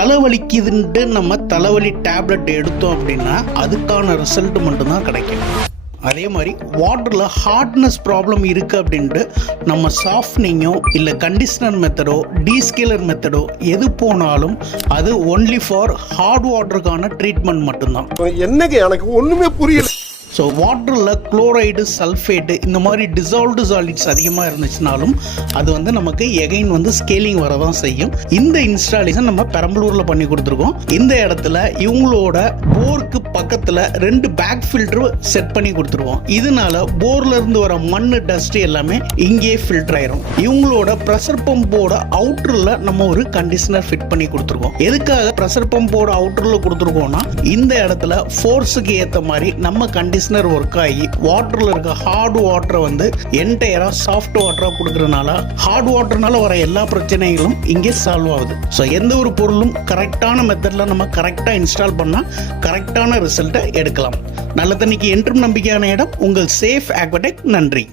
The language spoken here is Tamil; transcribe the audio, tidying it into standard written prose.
தலைவலிக்குதுன்ட்டு நம்ம தலைவலி டேப்லெட் எடுத்தோம் அப்படின்னா அதுக்கான ரிசல்ட் மட்டும்தான் கிடைக்கும். அதே மாதிரி வாட்டரில் ஹார்ட்னஸ் ப்ராப்ளம் இருக்குது அப்படின்ட்டு நம்ம சாஃப்ட்னிங்கோ இல்லை கண்டிஷனர் மெத்தடோ டீஸ்கேலர் மெத்தடோ எது போனாலும் அது ஒன்லி ஃபார் ஹார்ட் வாட்டருக்கான ட்ரீட்மெண்ட் மட்டும்தான். என்னங்க எனக்கு ஒன்றுமே புரியல. ஸோ வாட்டரில் குளோரைடு சல்ஃபேட்டு இந்த மாதிரி டிசால்வ்டு சாலிட்ஸ் அதிகமாக இருந்துச்சுனாலும் அது வந்து நமக்கு எகைன் வந்து ஸ்கேலிங் வரதான் செய்யும். இந்த இன்ஸ்டாலேஷன் நம்ம பெரம்பலூரில் பண்ணி கொடுத்துருக்கோம். இந்த இடத்துல இவங்களோட போருக்கு பக்கத்தில் 2 பேக் ஃபில்டர் செட் பண்ணி கொடுத்துருவோம். இதனால போர்ல இருந்து வர மண்ணு டஸ்ட் எல்லாமே இங்கே ஃபில்டர் ஆயிரும். இவங்களோட ப்ரெஷர் பம்போட அவுட்டரில் நம்ம ஒரு கண்டிஷனர் ஃபிட் பண்ணி கொடுத்துருக்கோம். எதுக்காக ப்ரெஷர் பம்போட அவுட்டரில் கொடுத்துருக்கோம்னா இந்த இடத்துல ஃபோர்ஸுக்கு ஏற்ற மாதிரி நம்ம கண்டிஷனர் ஒர்க் ஆகி வாட்டர்ல இருக்க ஹார்ட் வாட்டரை வந்து என்டையரா சாஃப்ட் வாட்டரா கொடுக்கறதுனால ஹார்ட் வாட்டர்னால வர எல்லா பிரச்சனைகளும் இங்கே சால்வ் ஆகுது. ஸோ எந்த ஒரு பொருளும் கரெக்டான மெத்தட்ல நம்ம கரெக்டா இன்ஸ்டால் பண்ணா கரெக்டான ரிசல்ட்டை எடுக்கலாம். நல்ல தண்ணிக்கு என்றும் நம்பிக்கையான இடம் உங்கள் சேஃப் ஆக்வாடெக். நன்றி.